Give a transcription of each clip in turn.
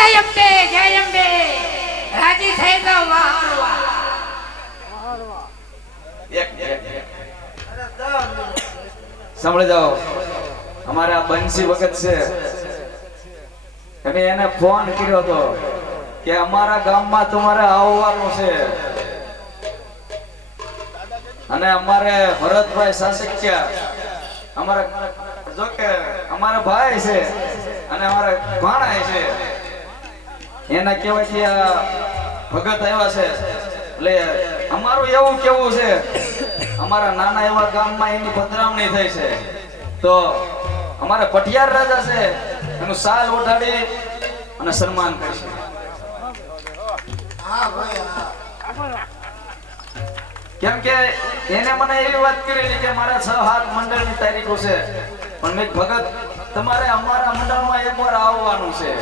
જય અંબે રાજી થઈ જાવ વાહ સાંભળી જાઓ અમારા બંસી વખત છે અને એને ફોન કર્યો હતો કે અમારા ગામમાં તમારે આવવાનું છે અને અમારે ભરતભાઈ સાસકિયા અમારા જો કે અમારા ભાઈ છે અને અમારા ભાણા છે એના કહેવાથી આ ભગત આવ્યા છે એટલે અમારું એવું કેવું છે અમારા નાના એવા ગામમાં એની પધરામણી થઈ છે તો અમારે પટિયાર રાજા છે એનું સાલ ઓઢાડી અને સન્માન કરશે. કેમ કે એને મને એવી વાત કરેલી કે મારા 6-7 મંડળની તારીખો છે પણ મેં ભગત તમારે અમારા મંડળમાં એકવાર આવવાનું છે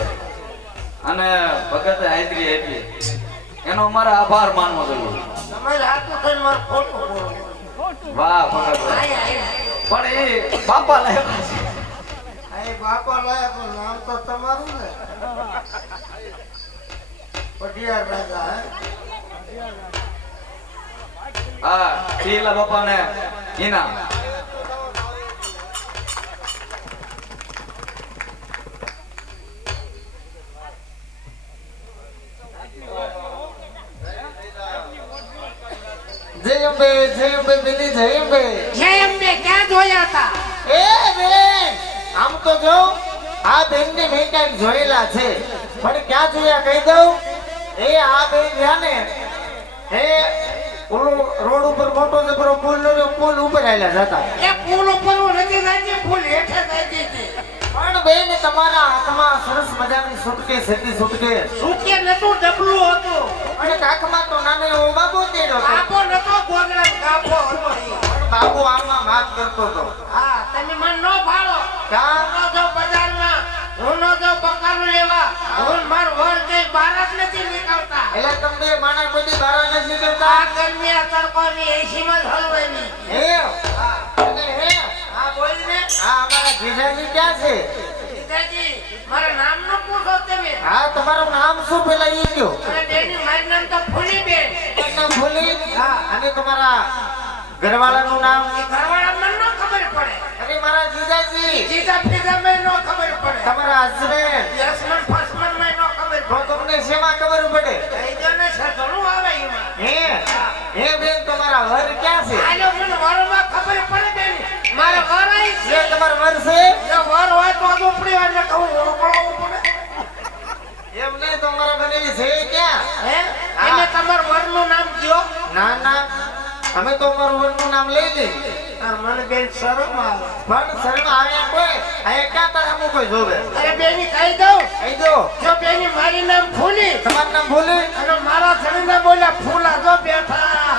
અને ભગતે હાજરી આપી એનો અમારે આભાર માનવો જોઈએ. વાહ ભગત પણ એ બાપા લાવ્યા છે. બાપા લાયા પણ નામ તો તમારું ને પટિયાર રાજા. હા પીલા બાપાને ઇનામ. જય અંબે બેલી જય અંબે. જય અંબે ક્યાં જોયા હતા? એ બેન આમ તો જો આ બેન ને મેં કઈક જોયેલા છે પણ ક્યાં જોયા કહી દઉં. એ આ બેન રહ્યા ને એ ઓલો રોડ ઉપર મોટો જબરો પુલ નો પુલ ઉપર આવેલા હતા. એ પુલ ઉપર નથી જાતી, પુલ હેઠે જાતી હતી. પણ બેન તમારા હાથમાં સરસ મજાની સુટકેસ હતી. સુટકેસ સુકે નતું ડબલું હતું અને કાખમાં તો નાનો એવો બાબો તેડો હતો. કાપો નતો ગોગડા કાપો હતો. પણ બાબુ આમાં વાત કરતો હતો. હા તમે મન નો ભાળો. કા હું જો બજારમાં હું નો જો બકાલું લેવા હું માર વર કે બારાત નથી નીકળતા. એટલે તમને માણા બધી બારા નથી કરતા. આ ગરમીયા તડકોની એસી માં જ હલવાની. હે અને હે હા બોલ ને. આ અમારા જીજાજી ક્યાં છે? પિતાજી મારા નામ નો પૂછો તમે. હા તમારું નામ શું પેલા ઈ કયો? અને બેની મારું નામ તો ફૂલી બેન. નામ ભૂલી. હા અને તમારા ઘરવાળાનું નામ? એ ઘરવાળા મને નો ખબર પડે. અરે મારા જીજાજી જીજા ફીજા મેં નો ખબર પડે. તમારા હસબન્ડ યસમન ફસમન મેં નો ખબર તો પડે. તમને શેમાં ખબર પડે? કઈ દો ને સર ઘણું આવે એમાં. હે બેન તમારા વર ક્યાં છે? આજો મને વરમાં ખબર પડે બેન. મારા વર આઈ એ છે. તમારા વર છે? જો વર હોય તો ઉપડી વાર ને કહું ઓળખવું પડે. એમ નહીં તમારા બનેવી છે ક્યાં? હે એને તમાર વરનું નામ કયો? ના ના અમે તો અમારું વરનું નામ લઈ લઈ. મને બેન શરમ આવે. પણ શરમ આવ્યા કોઈ અહીંયા ક્યાં તારે અમુક કોઈ જોવે? અરે બેની કહી દઉં. કહી દો. જો બેની મારી નામ ફૂલી તમારું નામ ભૂલી અને મારા શરીરના બોલ્યા ફૂલા જો બેઠા.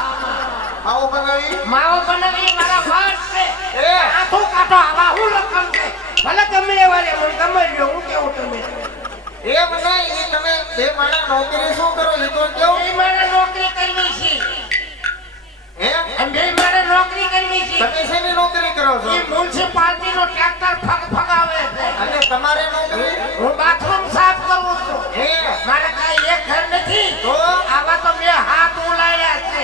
આવો બનાવી માવો બનાવી મારા વર છે. એ આખું કાઢો આવા હું લખમ છે. ભલે ગમે એવા રે મને ગમે લ્યો હું કેવું તમે. એમ નહીં એ તમે બે માણા નોકરી શું કરો એ તો કહો. એ મારે નોકરી કરવી છે. હે એમ બે મારે નોકરી કરવી છે. તમે શેની નોકરી કરો છો? એ મ્યુનિસિપાલિટી નો ટ્રેક્ટર ફગાવે છે. અને તમારે નોકરી? હું બાથરૂમ સાફ કરું છું. હે મારે કાંઈ એક ઘર નથી. તો આવા તો બે હાથ ઉલાયા છે.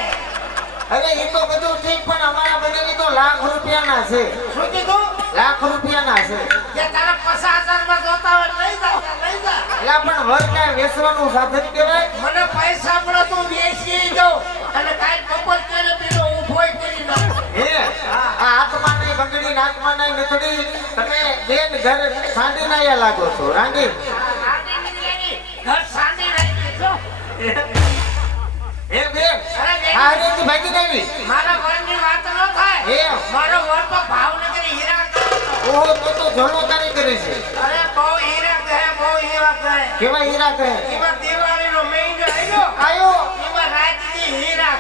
અરે એ તો બધું ઠીક પણ અમારા બનેલી તો લાખ રૂપિયાના છે. શું કીધું? લાખ રૂપિયાના છે. કે તારા 50,000 માં જોતા હોય લઈ જા લઈ જા. એટલે પણ વર કાંઈ વેચવાનું સાધન કહેવાય? મને પૈસા મળે તો વેચી દઉં અને કાંઈ કપડ કરે બીજો ઊભોય કરી નાખું. હે આ હાથમાં નહીં બંગડી નાકમાં નહીં નથડી તમે બેન ઘર સાંડી નાયા લાગો છો. રાંડી ઘર સાંધી રાખી છો. હે બેન અરે બેન, આ રીતે ભાગી ગઈ. મારા વરની વાત ન થાય. એમ? મારો વર તો ભાવનગર હીરા કરતો. ઓહો તો જળવતારી કરી છે. અરે બહુ હીરા કહે બહુ હીરા કહે. કેવા હીરા કહે? એમાં દિવાળીનો મહિનો આવ્યો. આયો એમાં રાજજી હીરા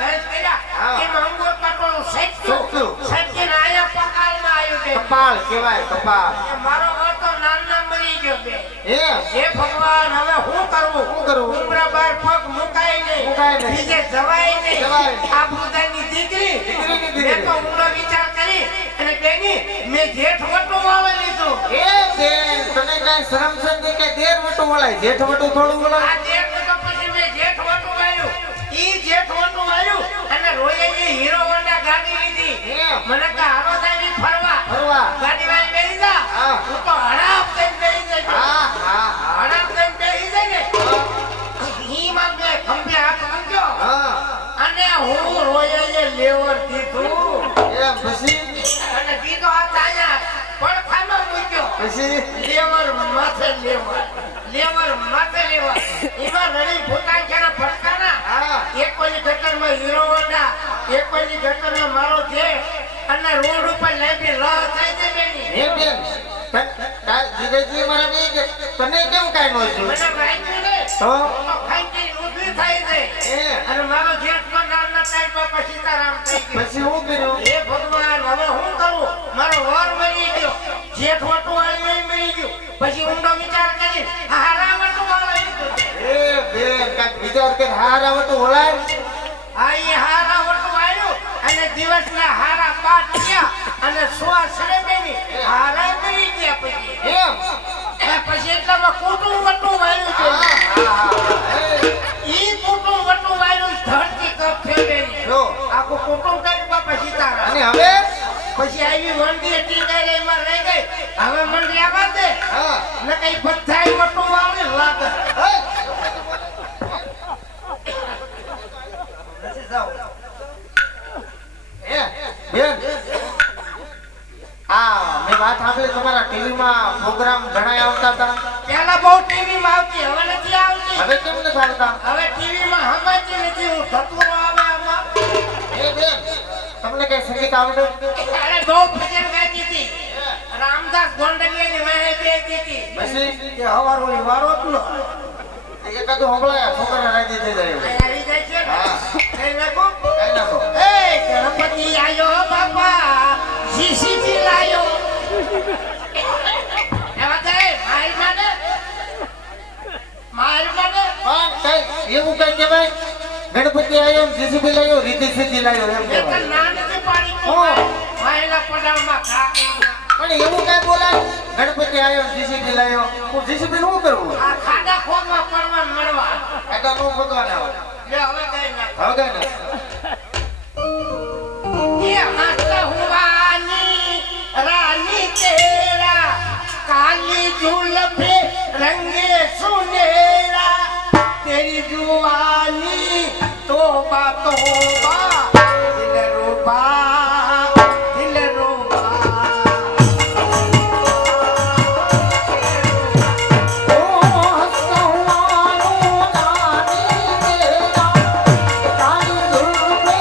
ઘસ કર્યા. હા. એમાં અંગૂર કટોળું સચ્યું. સચ્ચીને આયા પકાળમાં આવ્યું બે. કપાળ કહેવાય કપાળ. એ મારો વર તો નાના મરી ગયો બે. હે હે ભગવાન હવે શું કરવું? શું કરવું? ઉમરા બાર પગ મુકાય નહીં. મુકાય નહીં. બીજે જવાય નહીં. જવાય નહીં. આ બુધાની દીકરી. દીકરીની દીકરી. મેં તો ઊંડો વિચાર કરી અને બેની મેં જેઠ વટો વાવી લીધું. એ બેન તને કાંઈ શરમ સંગે કે દેર વટું વળાય જેઠ વટું થોડું વળાય આ જેઠ તો પછી મેં જેઠ વટું વાળ્યું. ઈ જેઠ વટું વાળ્યું અને રોયાએ હીરો હોન્ડા ગાડી લીધી. એમ. મને કે હાલો સાહેબ ફરવા. ફરવા. ગાડી વાળી બેસી જા. હા. હું તો હરામ થઈને બેસી જઈશ. હા હા હરામ થઈને બેસી જાય ને. ઈ માં બે ખંભે હાથ મૂક્યો હા અને હું રોયાએ લેવર દીધું એમ પછી અને દીધો હાથ આયા પણ ખામાં મૂક્યો. પછી લેવર માથે લેવર એમાં રડી ભૂતાન ખેડા ફટકાના. હા એક કોઈની ગટરમાં હીરો હોન્ડા, એક કોઈની ગટરમાં મારો છે અને રોડ ઉપર લાઈબી લહ થાય છે બેની. હે બેન કાલ જીગરજી મારા બે કે તને કેમ કાઈ નો છું મને વાંચ્યું ને તો તો ખાઈથી ઊભી થાય છે એ અને મારો જેઠનો નામના ટાઈમમાં પછી સીતારામ થઈ ગયો. પછી હું કર્યું હે ભગવાન હવે હું કરું? મારો વર મરી ગયો, જેઠ વટુ વાળી મરી ગયું. પછી ઊંડો વિચાર કરી હારા વટુ વાળી એ બેન કાક વિચાર કે હારા વટું વળાય આ ઈ હારા વટુ વાળ્યું અને દિવસના હારા પાઠ થયા અને શ્વાસરે બેની હારા કરી ગયા. પછી એમ પછી એટલામાં કુટુંબ વટુ વાળ્યું છે. ઈ કુટુંબ વટુ વાળ્યું ધરતી કપ ફેરવેની. જો આખું કુટુંબ કરી બાપા સીતારામ. અને હવે પછી આવી મંડી હતી ગઈ એમાં રહી ગઈ. હવે મંડી આવા દે હા ને કઈ બધાય વટુ વાળે લાગે. એ બેન આ મેં વાત સાંભળી તમારા ટીવીમાં પ્રોગ્રામ ઘણા આવતા હતા પેલા બહુ ટીવી માં આવતી, હવે નથી આવતી. હવે કેમ નથી આવતા હવે ટીવી માં હમાતી નથી. હું થતું આવે આમાં. એ બેન તમને કઈ સંગીત આવડે અરે બહુ ભજન ગાતી હતી. રામદાસ ગોંડલિયાની વાહે બેસતી હતી. પછી કે હવારોની વારો જ નો. એકાદું હંભળાયા છોકરા રાજી થઈ જાય આવી જાય છે ને? હા. કઈ નાખો? કઈ નાખો એ ગણપતિ આયો બાપા, જીસીબી લાયો. એવા થાય માર માને પણ કઈ એવું કઈ કહેવાય ગણપતિ આવ્યો જીસીબી લાવ્યો રીતિ સીધી લાવ્યો એમ એક કહેવાય નાનથી પાડી હા. વાયલા પડાવમાં ઘા કર્યું. પણ એવું કઈ બોલાય ગણપતિ આવ્યો જીસીબી લાવ્યો હું જીસીબી નું કરવું આ ખાડા ખોદવા પડવા મળવા. આટલા નું ભગવાન આવે લે હવે કઈ ના. હવે કઈ ને ये हंस हुआनी रानी तेरा, काली जुल्फे रंगे सुनेरा, तेरी जुवानी तोबा तोबा, दिलरुबा दिलरुबा. ઓ હસતો હુઆનું રાની તેરા કાલી ધૂપે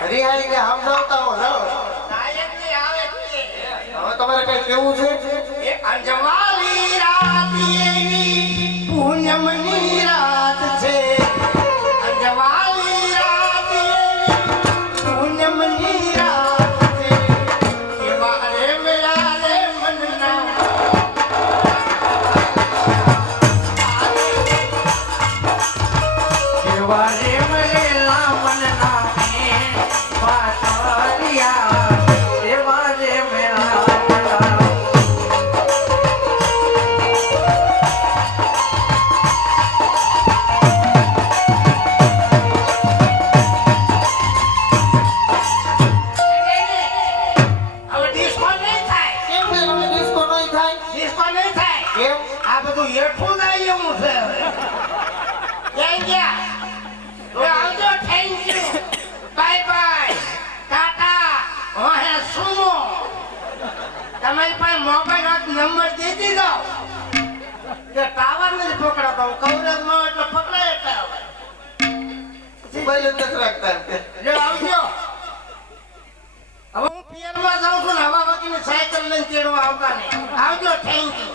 હરિહાઈ કે સમજાવતા હો જાઓ હવે તમારે કઈ કેવું છે અંજવાલી રાત એવી પૂનમની રાત છે. અંજવાલી રાત એવી પૂનમની રાત છે. એવા રે મેરા રે મનના ઊભા નહીં થાય કેમ આ બધું હેઠું જાય એવું છે હવે. ક્યાં ગયા? હવે આવજો, thank you, bye bye, tata, ઓહે સુમો. તમારી પાસે મોબાઈલ હોત નંબર દે દીધો કે ટાવર નથી પકડાતો, કવરેજમાં હોય એટલે પકડાય એટલે હવે. મોબાઈલ જ નથી રાખતા એમ કે. જો આવજો. હવે હું પિયરમાં જાઉં છું ને હવા વગીની સાયકલ લઈને તેડવા આવતા નહીં. આવજો, થેન્ક યુ.